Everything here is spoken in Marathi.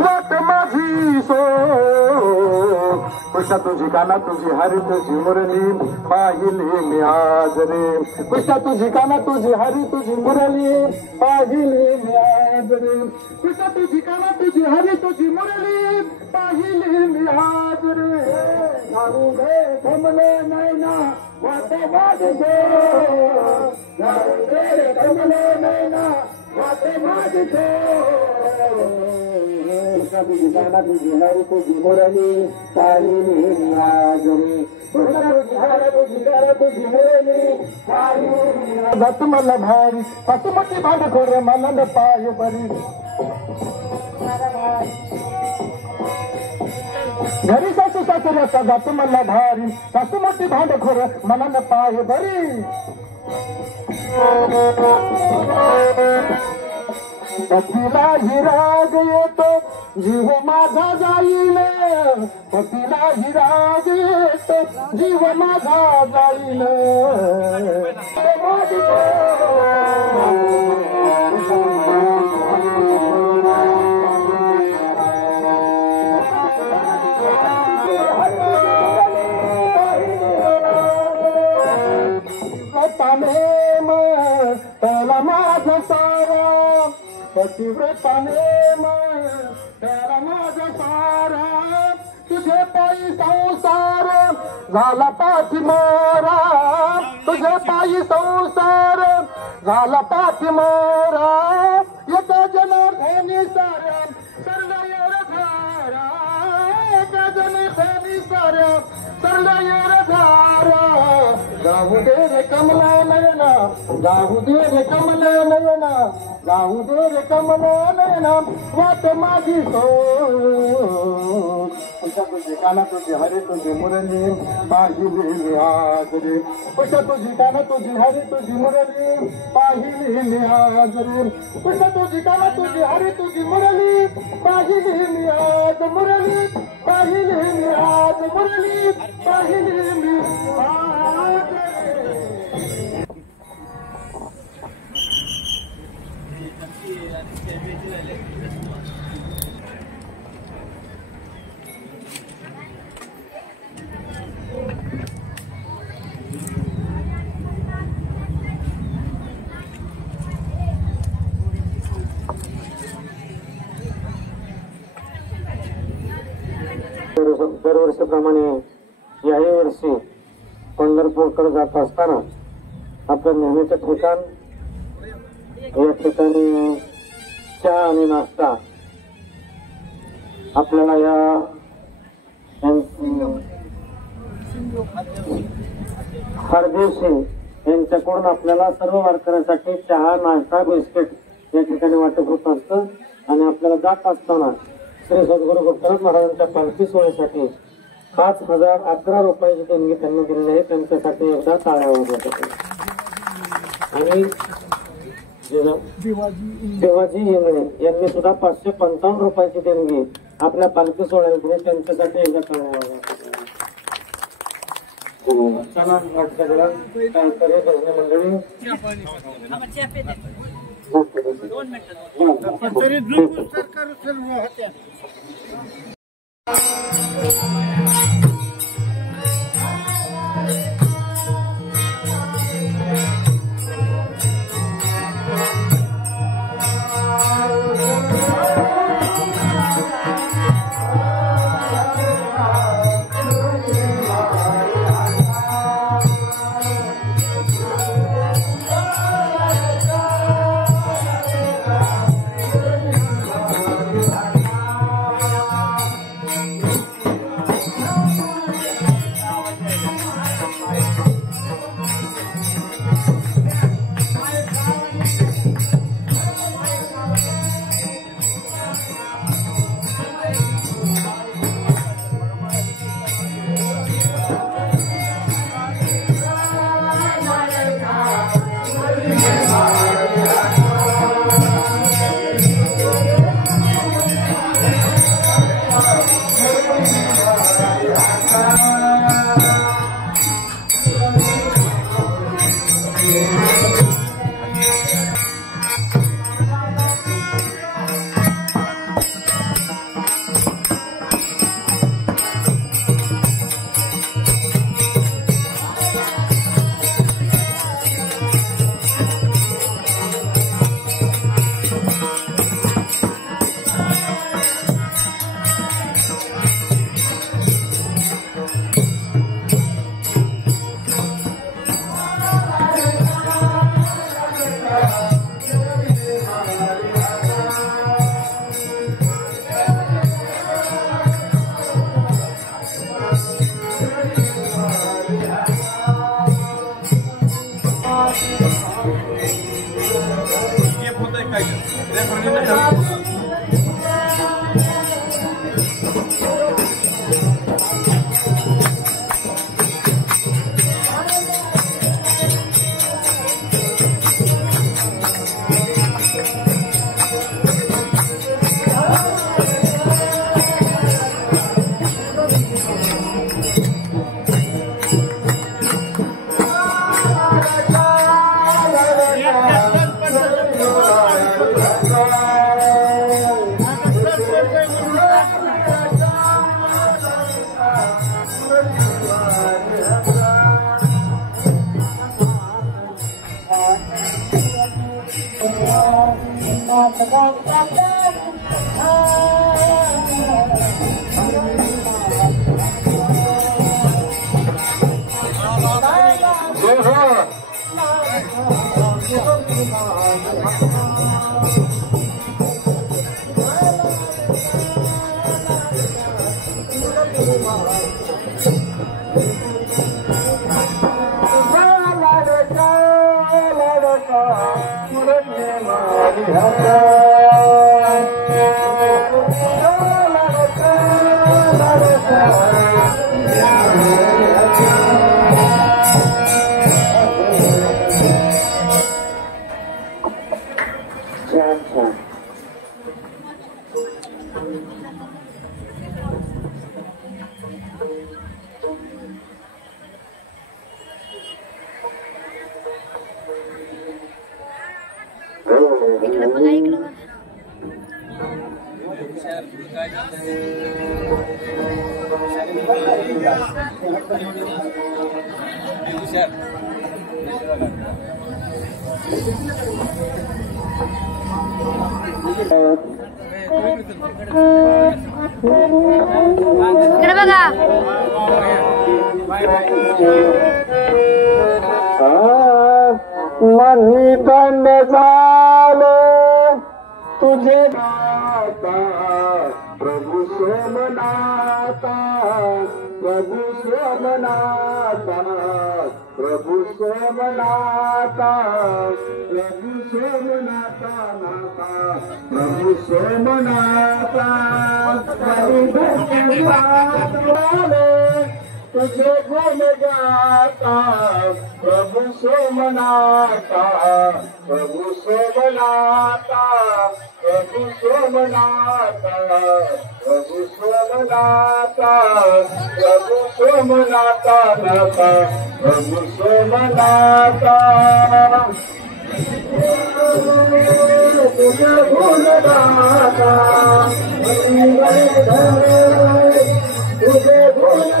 वाट माझी सो कृष्णा तुझी काना तुझी हरी तुझी मुरली पाहिली मी आज रे कृष्णा तुझी काना तुझी हरी तुझी मुरली पाहिली मी आज रे कृष्णा तुझी काना तुझी हरी तुझी मुरली पाहिली मी आज रे झाडू घे थमले नैना वाटे माझे झाडू घे थमले नैना वाटे माझे कृष्णा तुझी काना तुझी हरी तुझी मुरली पाहिली आज रे कृष्णा तुझी हरी तुझी काना तुझी मुरली पाहिली भक्त मला भारी पसुमती भांडखोर मला न पाय बरी घरी सासू सासऱ्याचा जात मला भारी पसुमती भांडखोर मला न पाय बरी पतीलाही राग येतो जीव माझा जाईल पतीलाही राग येतो जीव माझा जाईल त्याला माझा सारा पतिव्रताने त्याला माझा सारा तुझे पायी संसार झाला पाठी मोरा तुझे पायी संसार झाला पाठी मोरा एका जनार्दनी साऱ्या सरला धारा एका जनार्दनी साऱ्या सरला धारा गाऊ दे रे कमला नयना गाऊ दे रे कमला नयना गाऊ दे रे कमला नयना वाट माझी सो तुझी काना तुझी हरी तुझी मुरली पाहिली आज रे तुझी काना तुझी हरी तुझी मुरली पाहिली आज रे तुझी काना तुझी हरी तुझी मुरली पाहिली आज मुरली पाहिली आज मुरली पाहिली आज दरवर्षीप्रमाणे याही वर्षी पंढरपूरकडे जात असताना आपलं नेहमीचं ठिकाण या ठिकाणी चहा आणि नाश्ता आपल्याला या हरदेव सिंग यांच्याकडून आपल्याला सर्व वारकऱ्यांसाठी चहा नाश्ता बिस्किट या ठिकाणी वाटप होत असतं आणि आपल्याला जात असताना श्री सद्गुरू गुरुनाथ महाराजांच्या पालखी सोहळ्यासाठी 5,011 रुपयाची देणगी त्यांनी दिलेली आहे. त्यांच्यासाठी एकदा टाळ्या वाजवतात. आणि देवाजी इंगळे यांनी सुद्धा 555 रुपयाची देणगी आपल्या पालखी सोहळ्याला दिली. त्यांच्यासाठी एकदा टाळ्या वाजवतात. चला वाटतं काहीतरी भजनी मंडळी इकडे बघा इकडे बघा मनी बंद झाले तुझे नाता प्रभु सोमनाथा प्रभु सोमनाथा प्रभु सोमनाथा प्रभु सोमनाथा नाथा प्रभु सोमनाथा तुझे गुण गाता प्रभु सोमनाथा प्रभु सोमनाथा प्रभु सोमनाथा प्रभु सोमनाथा प्रभु सोमनाथा नाथा प्रभु सोमनाथा तुझे गुण गाता तुझे गुण